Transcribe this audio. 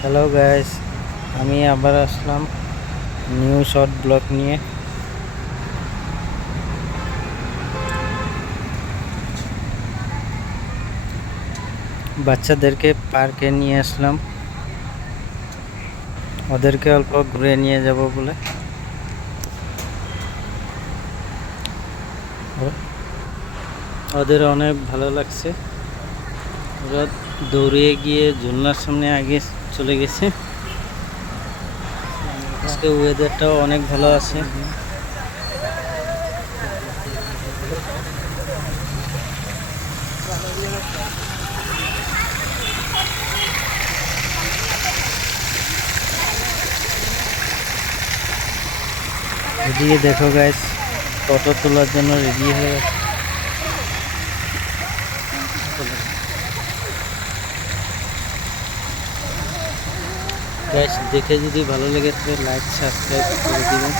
Hello guys, আমি আবার আসলাম new short blog নিয়ে। বাচ্চাদেরকে পার্কে নিয়ে আসলাম, ওদেরকে অল্প ঘুরে নিয়ে যাব বলে। ওদের অনেক ভালো লাগছে, ওরা দৌড়িয়ে গিয়ে ঝুলনার সামনে আগে চলে গেছে। আজকে ওয়েদারটাও অনেক ভালো আছে। এদিকে দেখো গাইস, ফটো তোলার জন্য রেডি হয়ে গেছে। গাইস, দেখে যদি ভালো লেগে থাকে লাইক সাবস্ক্রাইব করে দিবেন।